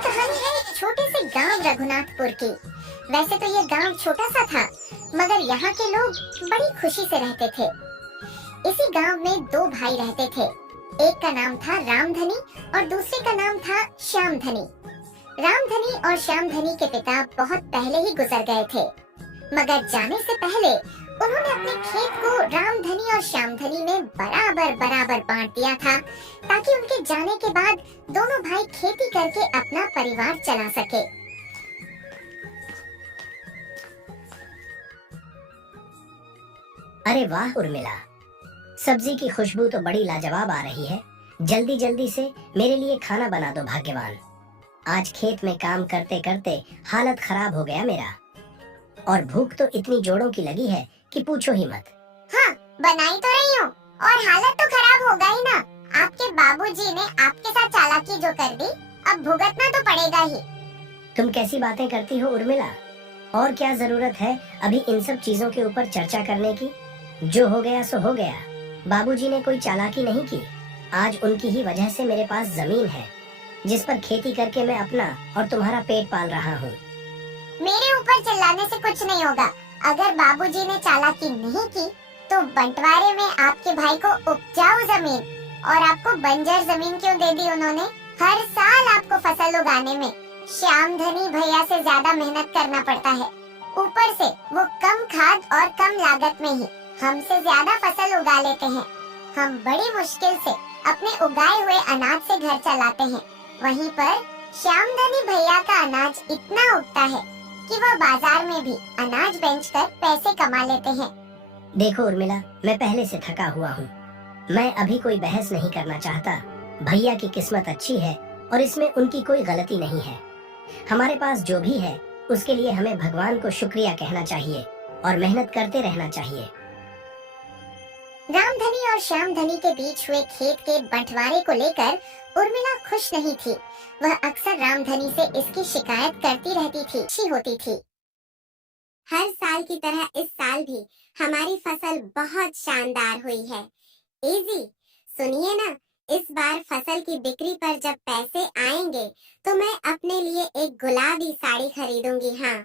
कहानी है एक छोटे से गांव रघुनाथपुर की। वैसे तो ये गांव छोटा सा था, मगर यहाँ के लोग बड़ी खुशी से रहते थे। इसी गांव में दो भाई रहते थे। एक का नाम था रामधनी और दूसरे का नाम था श्यामधनी। रामधनी और श्यामधनी के पिता बहुत पहले ही गुजर गए थे, मगर जाने से पहले उन्होंने अपने खेत को रामधनी और श्यामधनी में बराबर बराबर बांट दिया था, ताकि उनके जाने के बाद दोनों भाई खेती करके अपना परिवार चला सके। अरे वाह उर्मिला, सब्जी की खुशबू तो बड़ी लाजवाब आ रही है। जल्दी जल्दी से मेरे लिए खाना बना दो भाग्यवान। आज खेत में काम करते करते हालत खराब हो गया मेरा, और भूख तो इतनी जोरों की लगी है कि पूछो ही मत। हाँ, बनाई तो रही हूँ, और हालत तो खराब होगा ही ना। आपके बाबूजी ने आपके साथ चालाकी जो कर दी, अब भुगतना तो पड़ेगा ही। तुम कैसी बातें करती हो उर्मिला? और क्या जरूरत है अभी इन सब चीजों के ऊपर चर्चा करने की? जो हो गया सो हो गया। बाबूजी ने कोई चालाकी नहीं की। आज उनकी ही वजह से मेरे पास जमीन है, जिस पर खेती करके मैं अपना और तुम्हारा पेट पाल रहा हूँ। मेरे ऊपर चिल्लाने से कुछ नहीं होगा। अगर बाबूजी ने चालाकी नहीं की, तो बंटवारे में आपके भाई को उपजाऊ जमीन और आपको बंजर जमीन क्यों दे दी उन्होंने? हर साल आपको फसल उगाने में श्यामधनी भैया से ज्यादा मेहनत करना पड़ता है। ऊपर से वो कम खाद और कम लागत में ही हमसे ज्यादा फसल उगा लेते हैं। हम बड़ी मुश्किल से अपने उगाए हुए अनाज से घर चलाते हैं। वहीं पर श्यामधनी भैया का अनाज इतना उगता है कि वह बाजार में भी अनाज बेचकर पैसे कमा लेते हैं। देखो उर्मिला, मैं पहले से थका हुआ हूँ। मैं अभी कोई बहस नहीं करना चाहता। भैया की किस्मत अच्छी है और इसमें उनकी कोई गलती नहीं है। हमारे पास जो भी है उसके लिए हमें भगवान को शुक्रिया कहना चाहिए और मेहनत करते रहना चाहिए। रामधनी और श्यामधनी के बीच हुए खेत के बंटवारे को लेकर उर्मिला खुश नहीं थी। वह अक्सर रामधनी से इसकी शिकायत करती रहती थी। अच्छी होती थी। हर साल की तरह इस साल भी हमारी फसल बहुत शानदार हुई है। इजी, सुनिए ना, इस बार फसल की बिक्री पर जब पैसे आएंगे तो मैं अपने लिए एक गुलाबी साड़ी खरीदूंगी। हाँ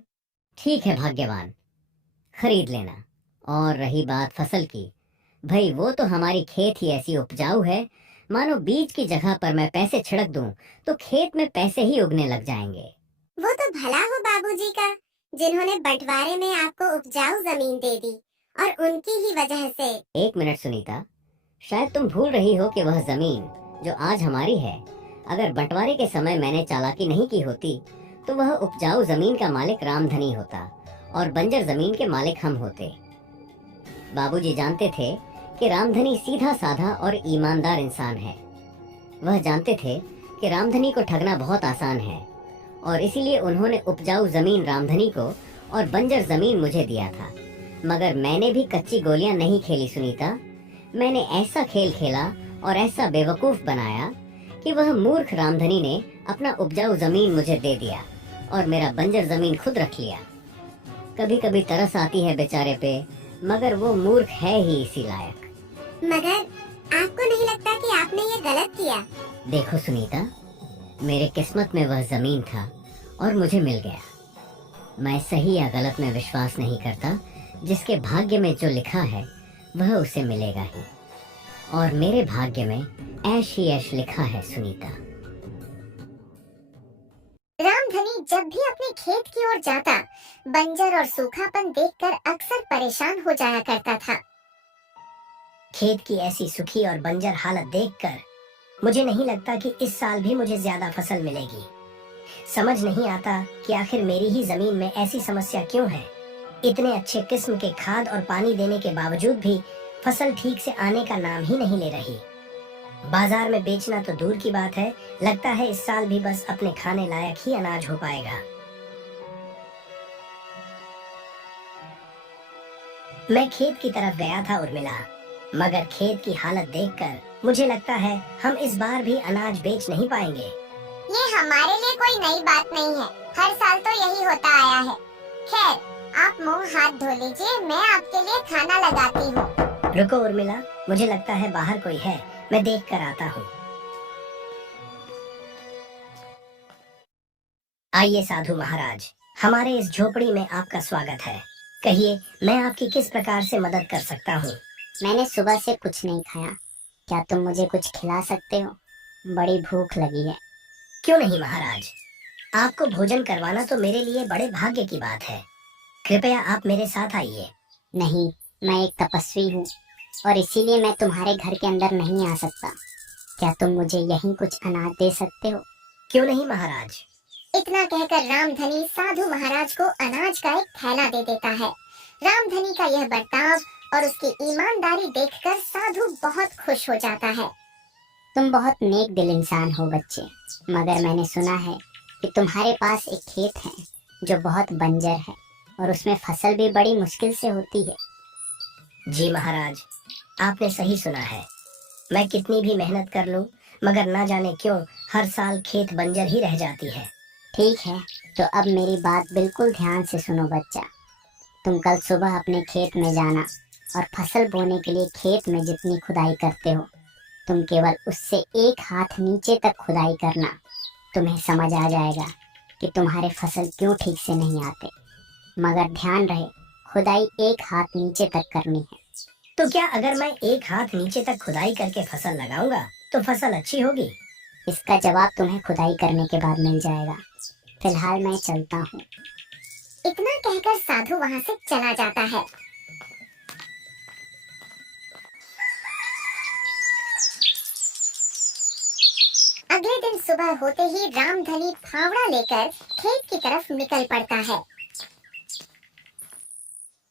ठीक है भाग्यवान, खरीद लेना। और रही बात फसल की, भाई वो तो हमारी खेत ही ऐसी उपजाऊ है, मानो बीज की जगह पर मैं पैसे छिड़क दूं तो खेत में पैसे ही उगने लग जाएंगे। वो तो भला हो बाबूजी का, जिन्होंने बंटवारे में आपको उपजाऊ जमीन दे दी, और उनकी ही वजह से। एक मिनट सुनीता, शायद तुम भूल रही हो कि वह जमीन जो आज हमारी है, अगर बंटवारे के समय मैंने चालाकी नहीं की होती तो वह उपजाऊ जमीन का मालिक रामधनी होता और बंजर जमीन के मालिक हम होते। बाबूजी जानते थे कि रामधनी सीधा साधा और ईमानदार इंसान है। वह जानते थे कि रामधनी को ठगना बहुत आसान है, और इसीलिए उन्होंने उपजाऊ जमीन रामधनी को और बंजर जमीन मुझे दिया था। मगर मैंने भी कच्ची गोलियां नहीं खेली सुनीता। मैंने ऐसा खेल खेला और ऐसा बेवकूफ बनाया कि वह मूर्ख रामधनी ने अपना उपजाऊ जमीन मुझे दे दिया और मेरा बंजर जमीन खुद रख लिया। कभी कभी तरस आती है बेचारे पे, मगर वो मूर्ख है ही इसी लायक। मगर आपको नहीं लगता कि आपने ये गलत किया? देखो सुनीता, मेरे किस्मत में वह जमीन था और मुझे मिल गया। मैं सही या गलत में विश्वास नहीं करता। जिसके भाग्य में जो लिखा है वह उसे मिलेगा ही, और मेरे भाग्य में ऐश ही ऐश लिखा है सुनीता। रामधनी जब भी अपने खेत की ओर जाता, बंजर और सूखापन देखकर अक्सर परेशान हो जाया करता था। खेत की ऐसी सुखी और बंजर हालत देखकर मुझे नहीं लगता कि इस साल भी मुझे ज्यादा फसल मिलेगी। समझ नहीं आता कि आखिर मेरी ही जमीन में ऐसी समस्या क्यों है। इतने अच्छे किस्म के खाद और पानी देने के बावजूद भी फसल ठीक से आने का नाम ही नहीं ले रही। बाजार में बेचना तो दूर की बात है, लगता है इस साल भी बस अपने खाने लायक ही अनाज हो पाएगा। मैं खेत की तरफ गया था उर्मिला, मगर खेत की हालत देखकर मुझे लगता है हम इस बार भी अनाज बेच नहीं पाएंगे। ये हमारे लिए कोई नई बात नहीं है, हर साल तो यही होता आया है। खैर, आप मुंह हाथ धो लीजिए, मैं आपके लिए खाना लगाती हूँ। रुको उर्मिला, मुझे लगता है बाहर कोई है, मैं देख कर आता हूँ। आइए साधु महाराज, हमारे इस झोपड़ी में आपका स्वागत है। कहिए, मैं आपकी किस प्रकार से मदद कर सकता हूँ? मैंने सुबह से कुछ नहीं खाया, क्या तुम मुझे कुछ खिला सकते हो? बड़ी भूख लगी है। क्यों नहीं महाराज, आपको भोजन करवाना तो मेरे लिए बड़े भाग्य की बात है। कृपया आप मेरे साथ आइए। नहीं, मैं एक तपस्वी हूँ और इसीलिए मैं तुम्हारे घर के अंदर नहीं आ सकता। क्या तुम मुझे यहीं कुछ अनाज दे सकते हो? क्यों नहीं महाराज। इतना कहकर रामधनी साधु महाराज को अनाज का एक थैला दे देता है। रामधनी का यह बर्ताव और उसकी ईमानदारी देखकर साधु बहुत खुश हो जाता है। तुम बहुत नेक दिल इंसान हो बच्चे, मगर मैंने सुना है कि तुम्हारे पास एक खेत है जो बहुत बंजर है और उसमें फसल भी बड़ी मुश्किल से होती है। जी महाराज, आपने सही सुना है। मैं कितनी भी मेहनत कर लूं, मगर ना जाने क्यों हर साल खेत बंजर ही रह जाती है। ठीक है, तो अब मेरी बात बिल्कुल ध्यान से सुनो बच्चा। तुम कल सुबह अपने खेत में जाना और फसल बोने के लिए खेत में जितनी खुदाई करते हो, तुम केवल उससे एक हाथ नीचे तक खुदाई करना। तुम्हें समझ आ जाएगा कि तुम्हारे फसल क्यों ठीक से नहीं आते। मगर ध्यान रहे, खुदाई एक हाथ नीचे तक करनी है। तो क्या अगर मैं एक हाथ नीचे तक खुदाई करके फसल लगाऊंगा तो फसल अच्छी होगी? इसका जवाब तुम्हें खुदाई करने के बाद मिल जाएगा। फिलहाल मैं चलता हूँ। इतना कहकर साधु वहाँ से चला जाता है। अगले दिन सुबह होते ही रामधनी फावड़ा लेकर खेत की तरफ निकल पड़ता है।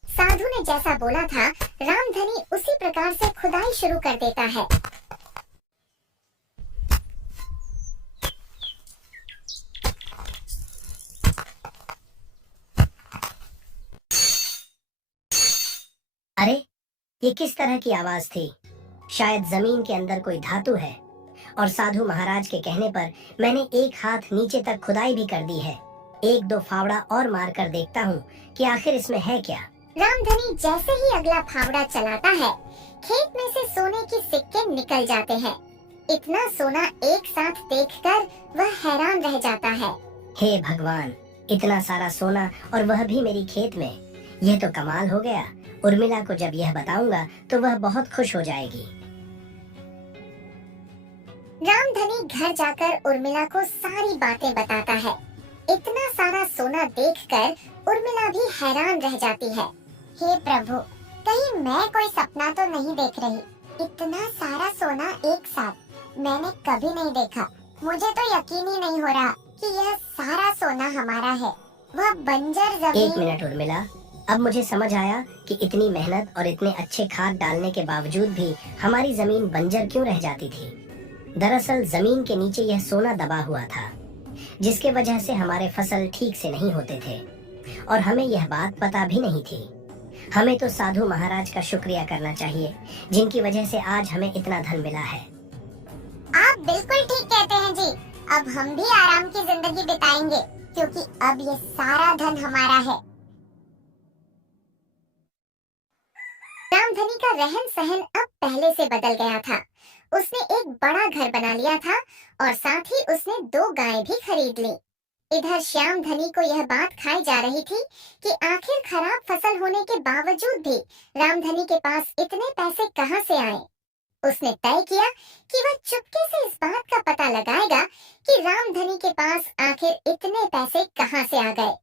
साधु ने जैसा बोला था, रामधनी उसी प्रकार से खुदाई शुरू कर देता है। अरे, ये किस तरह की आवाज थी? शायद जमीन के अंदर कोई धातु है। और साधु महाराज के कहने पर मैंने एक हाथ नीचे तक खुदाई भी कर दी है। एक दो फावड़ा और मार कर देखता हूँ कि आखिर इसमें है क्या। रामधनी जैसे ही अगला फावड़ा चलाता है, खेत में से सोने के सिक्के निकल जाते हैं। इतना सोना एक साथ देखकर वह हैरान रह जाता है। हे भगवान, इतना सारा सोना और वह भी मेरी खेत में, यह तो कमाल हो गया। उर्मिला को जब यह बताऊंगा तो वह बहुत खुश हो जाएगी। रामधनी घर जाकर उर्मिला को सारी बातें बताता है। इतना सारा सोना देखकर उर्मिला भी हैरान रह जाती है। हे प्रभु, कहीं मैं कोई सपना तो नहीं देख रही? इतना सारा सोना एक साथ मैंने कभी नहीं देखा। मुझे तो यकीन ही नहीं हो रहा कि यह सारा सोना हमारा है। वह बंजर जमीन। एक मिनट उर्मिला, अब मुझे समझ आया कि इतनी मेहनत और इतने अच्छे खाद डालने के बावजूद भी हमारी जमीन बंजर क्यों रह जाती थी। दरअसल जमीन के नीचे यह सोना दबा हुआ था, जिसके वजह से हमारे फसल ठीक से नहीं होते थे और हमें यह बात पता भी नहीं थी। हमें तो साधु महाराज का शुक्रिया करना चाहिए, जिनकी वजह से आज हमें इतना धन मिला है। आप बिल्कुल ठीक कहते हैं जी। अब हम भी आराम की जिंदगी बिताएंगे, क्योंकि अब ये सारा धन हमारा है। रामधनी का रहन सहन अब पहले से बदल गया था। उसने एक बड़ा घर बना लिया था और साथ ही उसने 2 गायें भी खरीद ली। इधर श्याम धनी को यह बात खाई जा रही थी कि आखिर खराब फसल होने के बावजूद भी रामधनी के पास इतने पैसे कहां से आए। उसने तय किया कि वह चुपके से इस बात का पता लगाएगा कि रामधनी के पास आखिर इतने पैसे कहां से आ गए।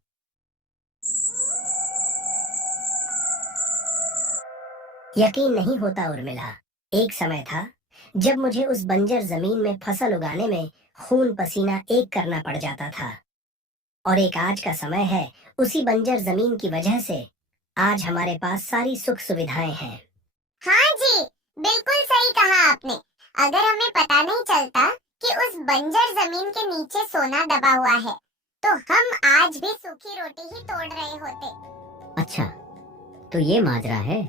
यकीन नहीं होता उर्मिला, एक समय था जब मुझे उस बंजर जमीन में फसल उगाने में खून पसीना एक करना पड़ जाता था, और एक आज का समय है उसी बंजर जमीन की वजह से आज हमारे पास सारी सुख सुविधाएं हैं। हाँ जी, बिल्कुल सही कहा आपने। अगर हमें पता नहीं चलता कि उस बंजर जमीन के नीचे सोना दबा हुआ है, तो हम आज भी सूखी रोटी ही तोड़ रहे होते। अच्छा, तो ये माजरा है।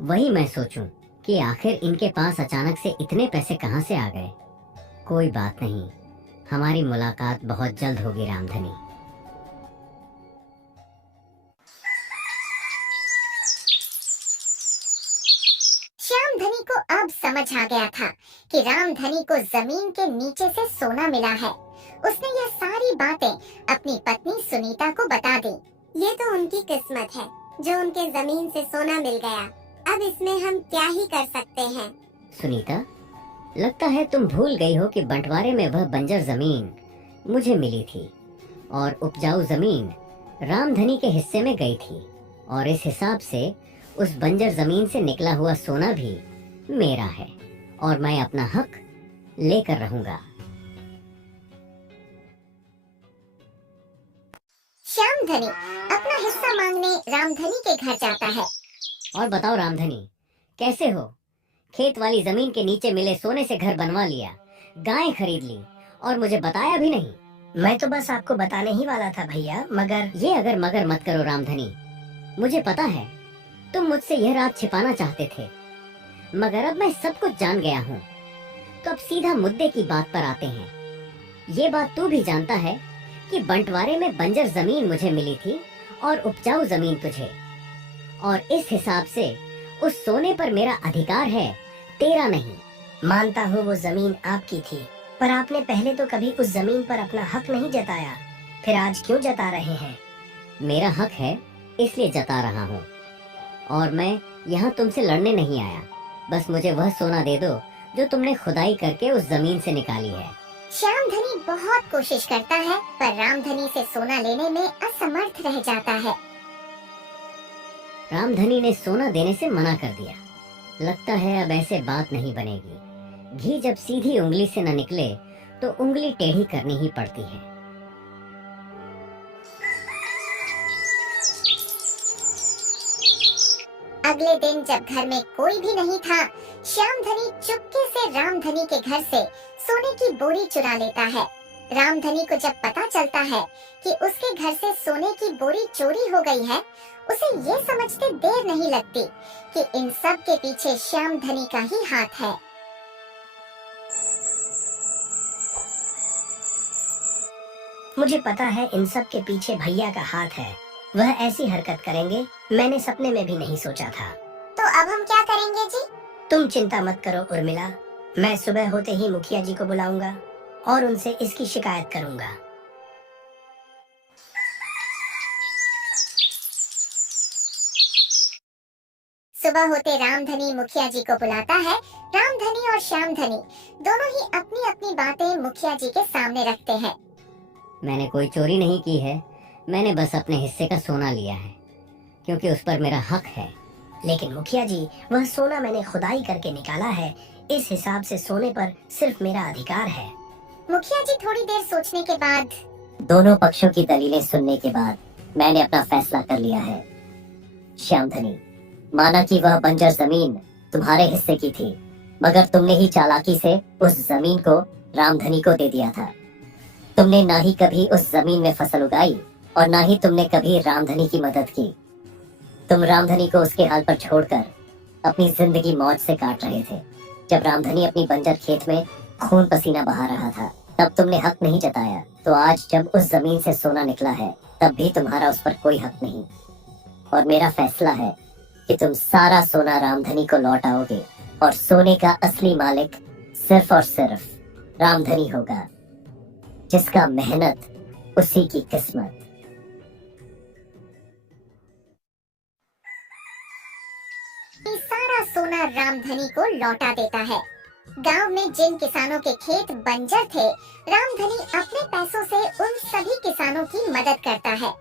वही मैं सोचूं कि आखिर इनके पास अचानक से इतने पैसे कहां से आ गए। कोई बात नहीं, हमारी मुलाकात बहुत जल्द होगी रामधनी। श्याम धनी को अब समझ आ गया था कि रामधनी को जमीन के नीचे से सोना मिला है। उसने यह सारी बातें अपनी पत्नी सुनीता को बता दी। ये तो उनकी किस्मत है जो उनके जमीन से सोना मिल गया। अब इसमें हम क्या ही कर सकते हैं। सुनीता, लगता है तुम भूल गई हो कि बंटवारे में वह बंजर जमीन मुझे मिली थी और उपजाऊ जमीन रामधनी के हिस्से में गई थी, और इस हिसाब से उस बंजर जमीन से निकला हुआ सोना भी मेरा है और मैं अपना हक लेकर रहूंगा। श्यामधनी अपना हिस्सा मांगने रामधनी के घर जाता है। और बताओ रामधनी, कैसे हो? खेत वाली जमीन के नीचे मिले सोने से घर बनवा लिया, गाय खरीद ली और मुझे बताया भी नहीं। मैं तो बस आपको बताने ही वाला था भैया, मगर ये अगर मगर मत करो रामधनी। मुझे पता है तुम मुझसे यह रात छिपाना चाहते थे, मगर अब मैं सब कुछ जान गया हूँ। तो अब सीधा मुद्दे की बात पर आते हैं। ये बात तू भी जानता है कि बंटवारे में बंजर जमीन मुझे मिली थी और उपजाऊ जमीन तुझे, और इस हिसाब से उस सोने पर मेरा अधिकार है, तेरा नहीं। मानता हूँ वो जमीन आपकी थी, पर आपने पहले तो कभी उस जमीन पर अपना हक नहीं जताया, फिर आज क्यों जता रहे हैं? मेरा हक है इसलिए जता रहा हूँ, और मैं यहाँ तुमसे लड़ने नहीं आया। बस मुझे वह सोना दे दो जो तुमने खुदाई करके उस जमीन से निकाली है। श्यामधनी बहुत कोशिश करता है, पर रामधनी से सोना लेने में असमर्थ रह जाता है। रामधनी ने सोना देने से मना कर दिया। लगता है अब ऐसे बात नहीं बनेगी। घी जब सीधी उंगली से न निकले तो उंगली टेढ़ी करनी ही पड़ती है। अगले दिन जब घर में कोई भी नहीं था, श्यामधनी चुपके से रामधनी के घर से सोने की बोरी चुरा लेता है। रामधनी को जब पता चलता है कि उसके घर से सोने की बोरी चोरी हो गई है, उसे ये समझते देर नहीं लगती कि इन सब के पीछे श्यामधनी का ही हाथ है। मुझे पता है इन सब के पीछे भैया का हाथ है। वह ऐसी हरकत करेंगे मैंने सपने में भी नहीं सोचा था। तो अब हम क्या करेंगे जी? तुम चिंता मत करो उर्मिला, मैं सुबह होते ही मुखिया जी को बुलाऊंगा और उनसे इसकी शिकायत करूंगा। सुबह होते रामधनी मुखिया जी को बुलाता है। रामधनी और श्यामधनी दोनों ही अपनी अपनी बातें मुखिया जी के सामने रखते हैं। मैंने कोई चोरी नहीं की है, मैंने बस अपने हिस्से का सोना लिया है क्योंकि उस पर मेरा हक है। लेकिन मुखिया जी, वह सोना मैंने खुदाई करके निकाला है, इस हिसाब से सोने पर सिर्फ मेरा अधिकार है। मुखिया जी थोड़ी देर सोचने के बाद, दोनों पक्षों की दलीलें सुनने के बाद मैंने अपना फैसला कर लिया है। श्यामधनी, माना कि वह बंजर जमीन तुम्हारे हिस्से की थी, मगर तुमने ही चालाकी से उस जमीन को रामधनी को दे दिया था। तुमने ना ही कभी उस जमीन में फसल उगाई और ना ही तुमने कभी रामधनी की मदद की। तुम रामधनी को उसके हाल पर छोड़कर अपनी जिंदगी मौज से काट रहे थे। जब रामधनी अपनी बंजर खेत में खून पसीना बहा रहा था, तब तुमने हक नहीं जताया। तो आज जब उस जमीन से सोना निकला है, तब भी तुम्हारा उस पर कोई हक नहीं। और मेरा फैसला है कि तुम सारा सोना रामधनी को लौटाओगे और सोने का असली मालिक सिर्फ और सिर्फ रामधनी होगा, जिसका मेहनत उसी की किस्मत। सारा सोना रामधनी को लौटा देता है। गांव में जिन किसानों के खेत बंजर थे, रामधनी अपने पैसों से उन सभी किसानों की मदद करता है।